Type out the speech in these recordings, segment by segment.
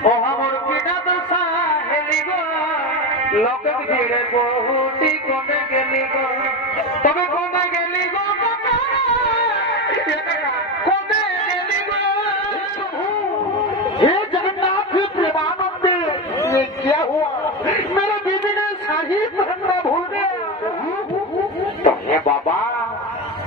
ও আমার পিতা তো সাহেলি গো লোকে ভিড়ে বহুটি কমে গেলি গো তবে কমে গেলি গো কমে গেলি গো हे जगन्नाथ प्रेमानंदे ये क्या हुआ मेरे बीबी ने शाही पहनना भूल गया तो हे बाबा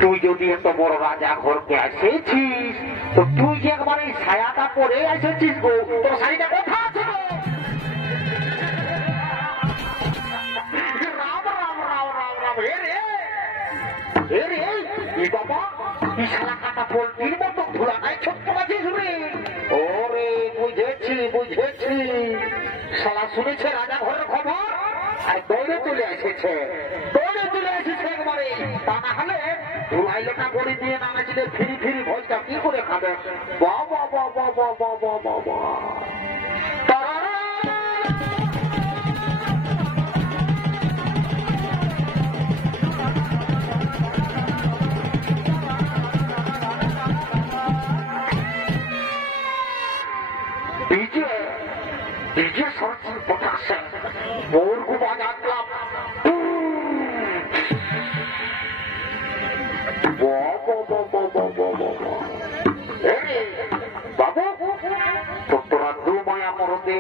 তুই যদি এত বড় রাজা ঘরকে এসেছিস তো তুই যে একবার এই ছায়াটা পরে এসেছিস গো তোর শাড়িটা কোথা আছে রাম রাম রাম রাম রাম হে রে এই বাবা এই শালা কাটা পোলট্রির মতো ধুলা নাই ছোট্ট মাছিস রে ওরে বুঝেছি বুঝেছি শালা শুনেছে রাজা ঘরের খবর আর দৌড়ে চলে এসেছে একবারে তা না হলে ধুলাই লোটা করে দিয়ে নামেছিলে ফিরি ফিরি ভোজটা কি করে খাবে বাবা বাবা বাবা বাবা বাবা डीजे सर्चिंग प्रोडक्शन मोरगू बाजार क्लब बाबू तो तोरा दो माया मरते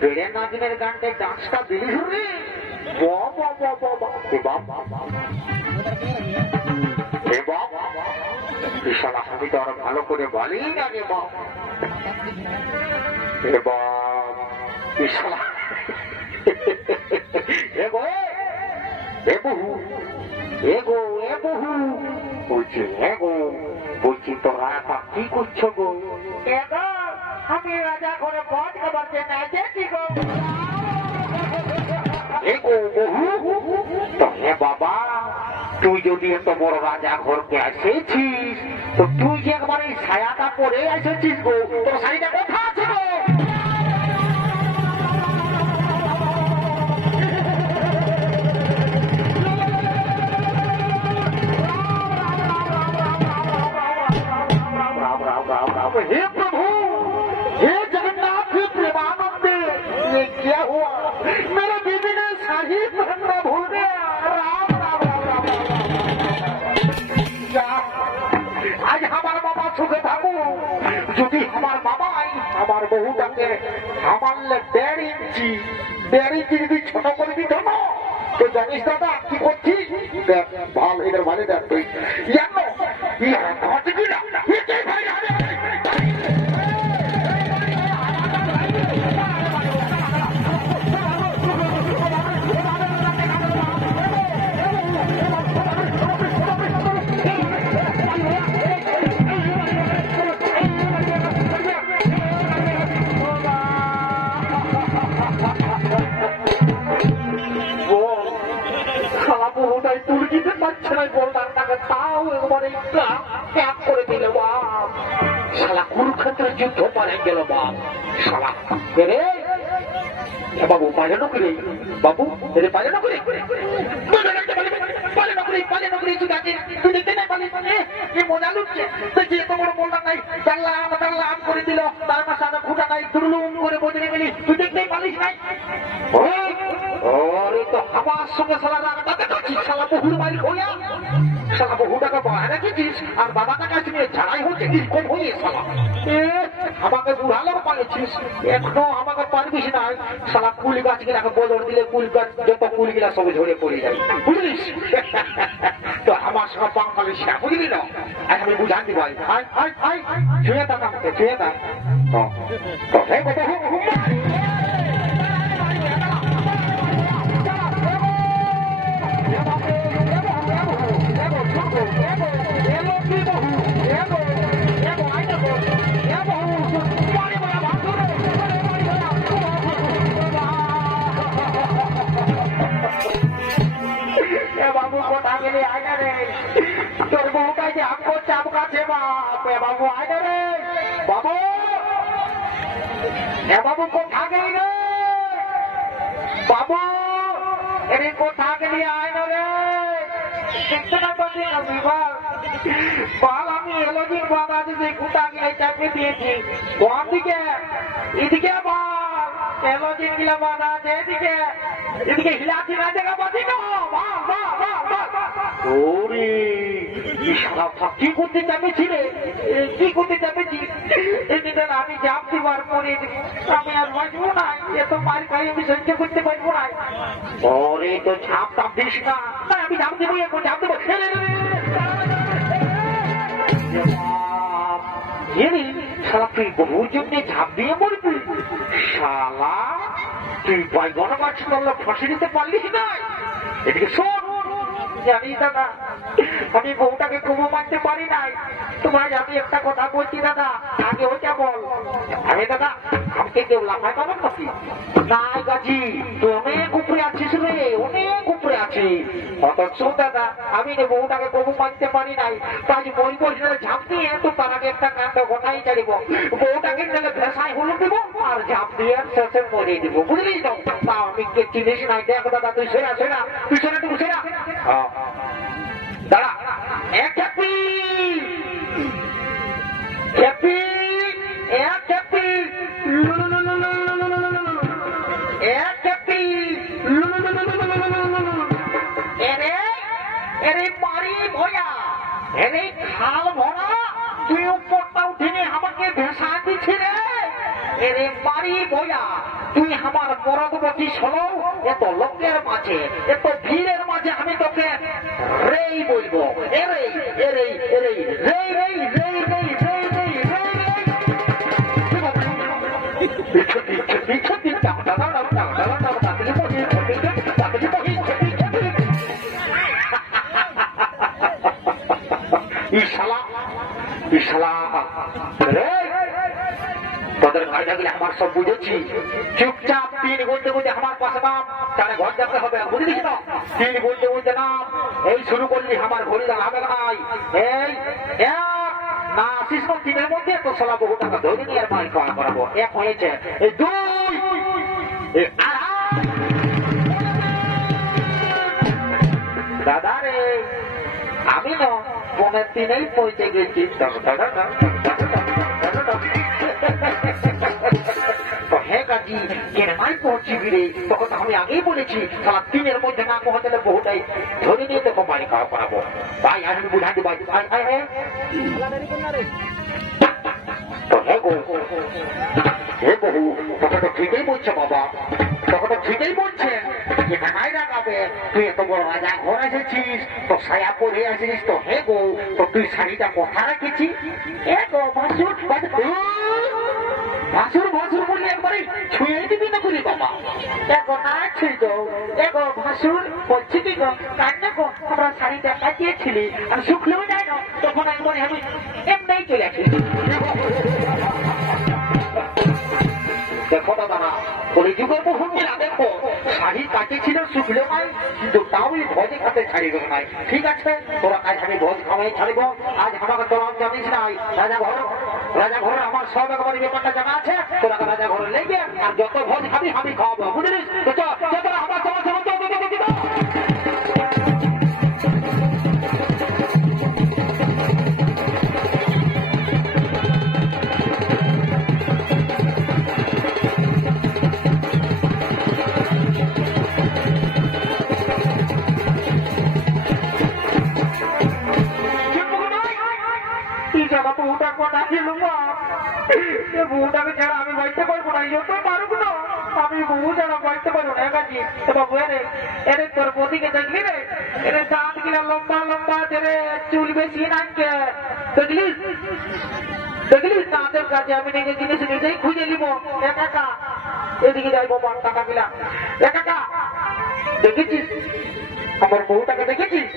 बेड़े नागिনের গানতে ডান্সটা দিলি রে বাবা বাবা বাবা এ বাবা বিশাল আমি তো আর ভালো করে বলি না রে বাবা এ বাবা বিশাল এ গো এ বহু এগো এ বহু বলছি এগো বলছি তোরা এখন কি করছো গো এগো আমি রাজা ঘরে ভোজ খাবার জন্য এসেছি গো এগো বহু তো হে বাবা তুই যদি এত বড় রাজা ঘরকে এসেছিস তো তুই যে একবার এই ছায়াটা পরে এসেছিস গো তোর শাড়িটা কোথা আছে গো हे प्रभु हे जगन्नाथ प्रेमानंदे ये क्या हुआ मेरे बीबी ने शाही पहनना भूल गया राम राम राम राम आज हमारे बाबा सुखे थाकू যদি আমার বাবাই আমার বহুটাকে আমারলে 1.5 ইঞ্চি যদি ছোট করে দিত না তো জানিস দাদা কি করছিস দেখ ভাল এদের ভালো দেখ তুই জানো ইয়া ঘটে কি না ভাই কুরুক্ষেত্রের যুদ্ধ পারে গেল বাপ শালা বাবু পালে নকরি বাবু পালে নকরি পালে নকরি পালে নকরি তুই দেখতে নাই পালিস মজা লুটছে দেখি এত বড় বললাম নাই দাল্লাম করে দিল তার পাশে আরো খুঁটা নাই দুর্লুম করে বদলে গেলি তুই দেখতেই পালিস নাই ওরে তো আমার সঙ্গে শালা রাগটা দেখাচ্ছিস শালা বহুর মালিক হইয়া শালা বহু টাকা বাড়া রেখেছিস আর বাবাটা কাছে নিয়ে ঝাড়াই হচ্ছে কম হয়ে শালা আমাকে বুড়ালো পালিয়েছিস এখনো আমাকে পারবিস না শালা কুল গাছ গিলাকে বদল দিলে কুল গাছ যত কুল গিলা সবে ঝরে পড়ে যায় বুঝলিস তো আমার সঙ্গে বাঙালি সে বুঝলি না এখন আমি বুঝান ভাই ছুঁয়ে থাক আমাকে ছুঁয়ে থাক কথাই কথা বাবু কোথা গেলে আয়না রে তোর বউটাই যে আম করছে আম কাছে বাপ বাবু আয়না রে বাবু বাবু কোথা গেলি রে বাবু এর কোথা গেলি আয়না রে আমি এলোজির বাবা যদি কোথা গেলে চাকরি দিয়েছি কোন দিকে এদিকে বাবা কেন জিঙ্গিলা বাঁধা আছে এদিকে এদিকে হিলাচি না জায়গা বাঁধি না ওরে কি করতে চাপেছি রে কি করতে চাপেছি এদিকে আমি জাপ দিবার পরে আমি আর বাঁচবো না এত মার খাই আমি সহ্য করতে পারবো না ওরে তো ঝাপ টাপ দিস না আমি ঝাপ দেবো এখন ঝাপ দেবো শালা তুই বহুর জন্য ঝাঁপ দিয়ে মরবি শালা তুই বাইগন মাছ তল্লা ফাঁসি দিতে পারলিস না এদিকে শোন জানি দাদা আমি বউটাকে কুমো মারতে পারি নাই তোমায় আমি একটা কথা বলছি দাদা আগে ওইটা বল আরে দাদা আমাকে কেউ লাফায় পাবেন নাকি নাই গাছি তুই অনেক উপরে আছিস রে অনেক উপরে আছি অথচ দাদা আমি বউটাকে কুমো মারতে পারি নাই তাই বই বসে ঝাঁপ দিয়ে তো তার আগে একটা কাণ্ড ঘটাই চালিব বউটাকে গেলে ভেসায় হলুদ দিব আর ঝাঁপ দিয়ে শেষে মরিয়ে দিব বুঝলি তো তা আমি কে চিনিস নাই দেখ দাদা তুই সেরা সেরা তুই সেরা তুই সেরা দাঁড়া এক ক্যাপি ক্যাপি এক ক্যাপি এক ক্যাপি এরে এরে পারি ভয়া এরে খাল ভরা তুই উপরটা উঠিনি আমাকে ভেসা দিছি রে এরে পারি ভয়া তুই আমার মরদবতী শোনো এত লোকের মাঝে এত ভিড়ের মাঝে আমি তোকে রেই বলবো এরে এরে এরে রেই রেই রেই রেই রেই রেই তোদের ঘরে থাকলে আমার সব বুঝেছি চুপচাপ 3 গুনতে গুনতে আমার পাশে নাম তাহলে ঘর যেতে হবে বুঝলিস না 3 গুনতে গুনতে নাম এই শুরু করলি আমার ঘড়ি দাঁড়াবে নাই এই না আসিস না 3 এর মধ্যে তো সালা বহু টাকা ধরে নিয়ে আর মাল খাওয়া করাবো 1 হয়েছে এই 2 দাদা রে আমি না 3.5 পৌঁছে গেছি তখন আমি আগেই বলেছি 3 এর মধ্যে না পৌঁছালে বহুটাই ধরে নিয়ে তো কোম্পানি খাওয়া করাবো ভাই আমি বুঝাতে ভাই হে বহু তোকে তো ঠিকই বলছে বাবা তোকে তো ঠিকই বলছে এখানাই রাখাবে তুই এত বড় রাজা ঘর এসেছিস তো ছায়া পরে আসিস তো হে গো তো তুই শাড়িটা কোথা রেখেছিস এ গো ভাসুর ভাসুর ভাসুর বললে একবারে ছুঁয়ে দিবি না করি বাবা দেখো না ছিল দেখো ভাসুর বলছি কি গো কান্না গো আমরা শাড়িটা কাটিয়েছিলি আর শুকলেও যায় না তখন একবার আমি এমনি চলে আসি দেখো দাদা না কলিযুগের বহু মিলা দেখো শাড়ি কাটিয়েছিল শুকলেও নাই কিন্তু তাও ভোজে খাতে ছাড়িব নাই ঠিক আছে তোরা আজ আমি ভোজ খাওয়াই ছাড়িব আজ আমাকে তোরা জানিস নাই রাজা ঘরে আমার সব একবার ব্যাপারটা জানা আছে তোরা রাজা ঘরে লেগে আর যত ভোজ খাবি আমি খাওয়াবো বুঝলিস তোরা আমার সবার সবার বউটাকে ছাড়া আমি বাঁচতে পারবো না যত পারবো না আমি বউ ছাড়া বাঁচতে পারবো না কাজী বাবু এরে তোর বদিকে দেখলি রে এরে দাঁত গিলা লম্বা লম্বা রে চুল বেশি নাকে দেখলিস দেখলিস দাঁতের কাছে আমি নিজের জিনিস নিজেই খুঁজে নিব একা এদিকে যাইবো টাকা গিলা একা দেখেছিস আমার বউটাকে দেখেছিস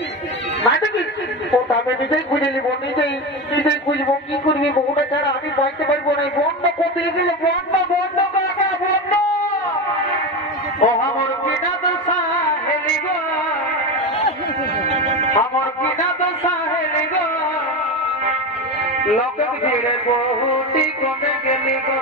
না দেখিস ওটা আমি নিজেই খুঁজে নিব নিজেই খুঁজবো কি করবি বউটা ছাড়া আমি বাঁচতে পারবো না বন্ধ করতে গেল বন্ধ বন্ধ বন্ধ ও আমার বিনা দশা হেলি গো আমার বিনা দশা হেলি গো লোকের ভিড়ে বহুটি কমে গেলি গো